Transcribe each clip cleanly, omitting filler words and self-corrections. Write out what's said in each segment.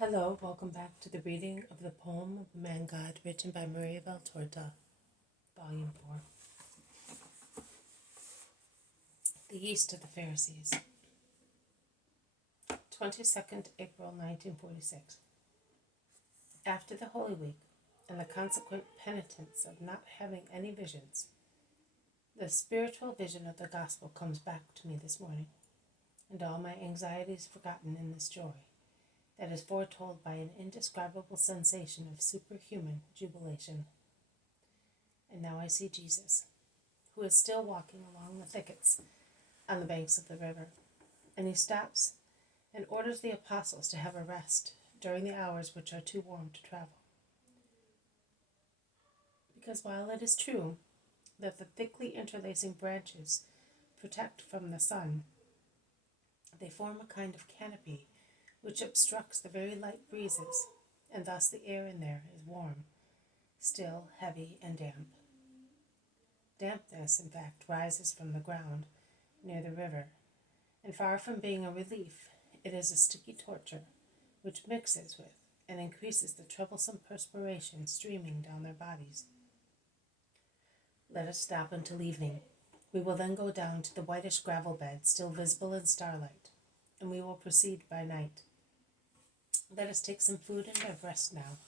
Hello, welcome back to the reading of the poem of the Man God written by Maria Valtorta, Volume 4. The Yeast of the Pharisees. 22nd April 1946. After the Holy Week and the consequent penitence of not having any visions, the spiritual vision of the gospel comes back to me this morning, and all my anxieties forgotten in this joy that is foretold by an indescribable sensation of superhuman jubilation. And now I see Jesus, who is still walking along the thickets on the banks of the river, and he stops and orders the apostles to have a rest during the hours which are too warm to travel. Because while it is true that the thickly interlacing branches protect from the sun, they form a kind of canopy which obstructs the very light breezes, and thus the air in there is warm, still, heavy, and damp. Dampness, in fact, rises from the ground near the river, and far from being a relief, it is a sticky torture which mixes with and increases the troublesome perspiration streaming down their bodies. Let us stop until evening. We will then go down to the whitish gravel bed still visible in starlight, and we will proceed by night. Let us take some food and have rest now.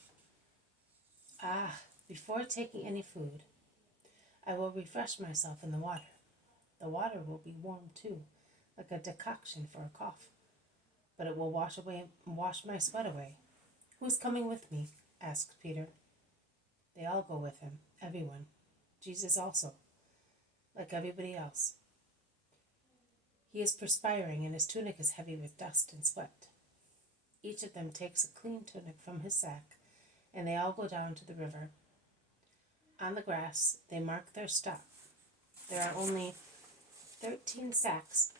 Before taking any food, I will refresh myself in the water. The water will be warm too, like a decoction for a cough, but it will wash my sweat away. Who's coming with me? Asked Peter. They all go with him, everyone. Jesus also, like everybody else. He is perspiring, and his tunic is heavy with dust and sweat. Each of them takes a clean tunic from his sack, and they all go down to the river. On the grass, they mark their stop. There are only 13 sacks,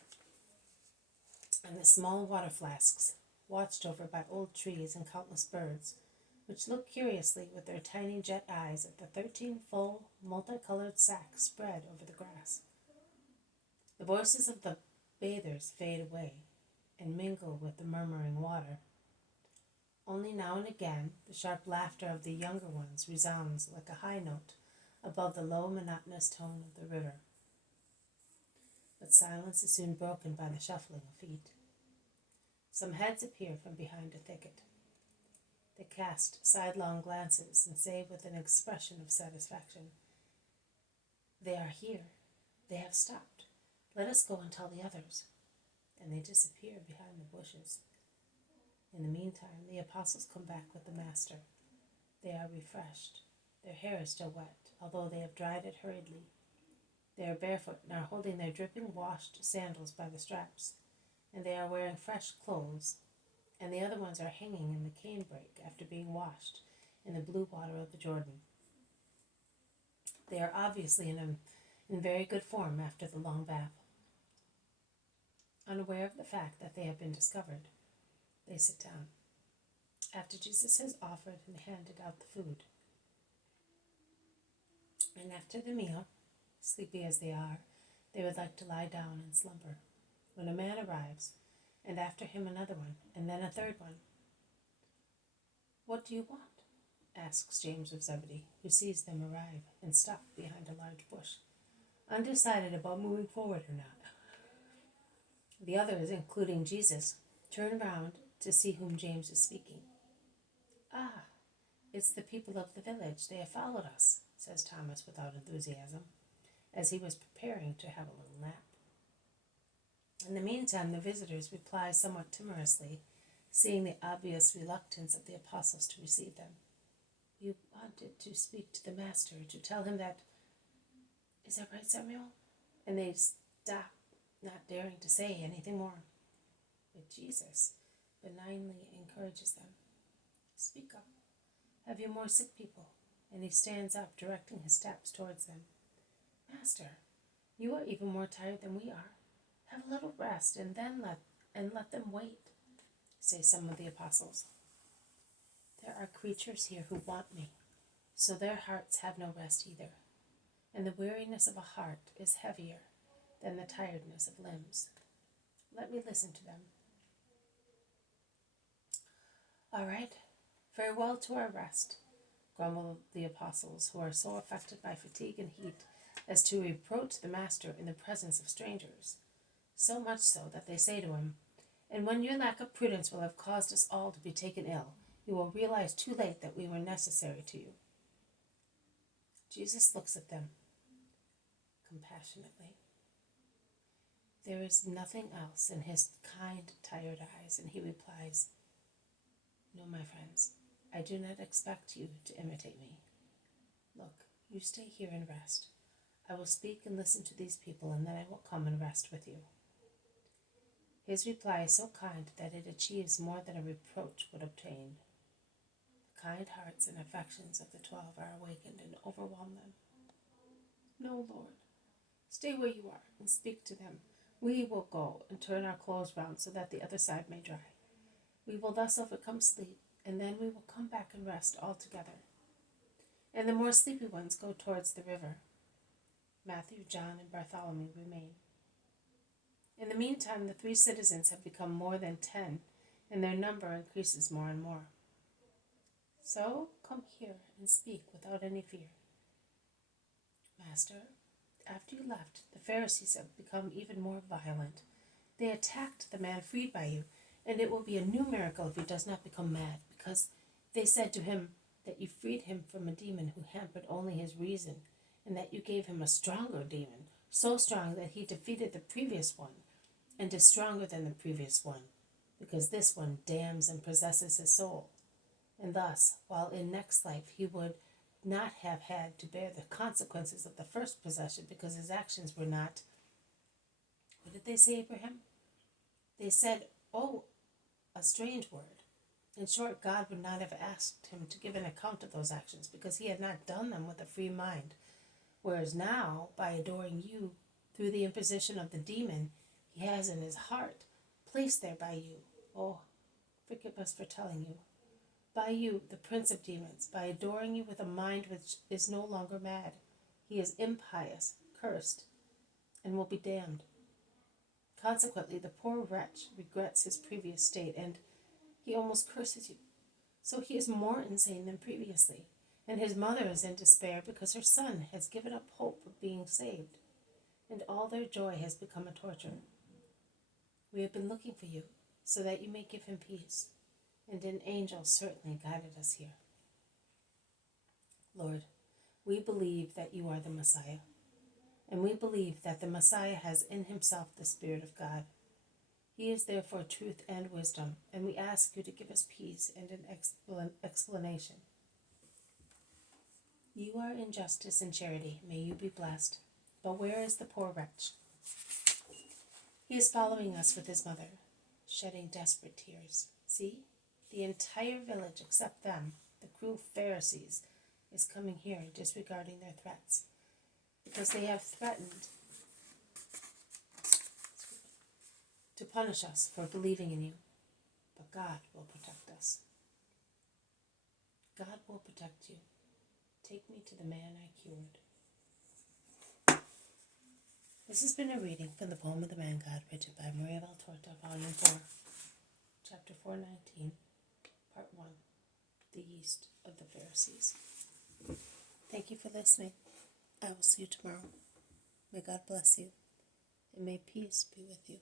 and the small water flasks, watched over by old trees and countless birds, which look curiously with their tiny jet eyes at the 13 full, multicolored sacks spread over the grass. The voices of the bathers fade away and mingle with the murmuring water. Only now and again the sharp laughter of the younger ones resounds like a high note above the low, monotonous tone of the river. But silence is soon broken by the shuffling of feet. Some heads appear from behind a thicket. They cast sidelong glances and say with an expression of satisfaction, "They are here. They have stopped. Let us go and tell the others." And they disappear behind the bushes. In the meantime, the apostles come back with the Master. They are refreshed. Their hair is still wet, although they have dried it hurriedly. They are barefoot and are holding their dripping washed sandals by the straps, and they are wearing fresh clothes, and the other ones are hanging in the cane brake after being washed in the blue water of the Jordan. They are obviously in very good form after the long bath. Unaware of the fact that they have been discovered, they sit down, after Jesus has offered and handed out the food. And after the meal, sleepy as they are, they would like to lie down and slumber, when a man arrives, and after him another one, and then a third one. "What do you want?" asks James of Zebedee, who sees them arrive and stop behind a large bush, undecided about moving forward or not. The others, including Jesus, turn round to see whom James is speaking. It's the people of the village. They have followed us," says Thomas without enthusiasm, as he was preparing to have a little nap. In the meantime, the visitors reply somewhat timorously, seeing the obvious reluctance of the apostles to receive them. "You wanted to speak to the Master, to tell him that... Is that right, Samuel?" And they stop, not daring to say anything more. But Jesus benignly encourages them. "Speak up. Have you more sick people?" And he stands up, directing his steps towards them. "Master, you are even more tired than we are. Have a little rest, and then let them wait," say some of the apostles. "There are creatures here who want me, so their hearts have no rest either, and the weariness of a heart is heavier than the tiredness of limbs. Let me listen to them." All right, farewell to our rest, grumbled the apostles, who are so affected by fatigue and heat as to reproach the Master in the presence of strangers, so much so that they say to him, "And when your lack of prudence will have caused us all to be taken ill, you will realize too late that we were necessary to you." Jesus looks at them compassionately. There is nothing else in his kind, tired eyes, and he replies, "No, my friends, I do not expect you to imitate me. Look, you stay here and rest. I will speak and listen to these people, and then I will come and rest with you." His reply is so kind that it achieves more than a reproach would obtain. The kind hearts and affections of the 12 are awakened and overwhelm them. "No, Lord, stay where you are and speak to them. We will go and turn our clothes round so that the other side may dry. We will thus overcome sleep, and then we will come back and rest all together." And the more sleepy ones go towards the river. Matthew, John, and Bartholomew remain. In the meantime, the 3 citizens have become more than 10, and their number increases more and more. "So come here and speak without any fear." "Master, after you left, the Pharisees have become even more violent. They attacked the man freed by you, and it will be a new miracle if he does not become mad, because they said to him that you freed him from a demon who hampered only his reason, and that you gave him a stronger demon, so strong that he defeated the previous one, and is stronger than the previous one, because this one damns and possesses his soul. And thus, while in next life he would not have had to bear the consequences of the first possession, because his actions were not—" What did they say, Abraham? They said, "Oh, a strange word." In short, God would not have asked him to give an account of those actions, because he had not done them with a free mind. Whereas now, by adoring you through the imposition of the demon he has in his heart, placed there by you, oh, forgive us for telling you, by you, the prince of demons, by adoring you with a mind which is no longer mad, he is impious, cursed, and will be damned. Consequently, the poor wretch regrets his previous state, and he almost curses you. So he is more insane than previously, and his mother is in despair because her son has given up hope of being saved, and all their joy has become a torture. We have been looking for you, so that you may give him peace, and an angel certainly guided us here. Lord, we believe that you are the Messiah, and we believe that the Messiah has in himself the Spirit of God. He is therefore truth and wisdom, and we ask you to give us peace and an explanation. You are in justice and charity. May you be blessed. But where is the poor wretch? He is following us with his mother, shedding desperate tears. See, the entire village except them, the cruel Pharisees, is coming here disregarding their threats, because they have threatened to punish us for believing in you. But God will protect us. God will protect you. Take me to the man I cured. This has been a reading from the poem of the Man God, written by Maria Valtorta, Volume 4, Chapter 419, Part 1, The Yeast of the Pharisees. Thank you for listening. I will see you tomorrow. May God bless you, and may peace be with you.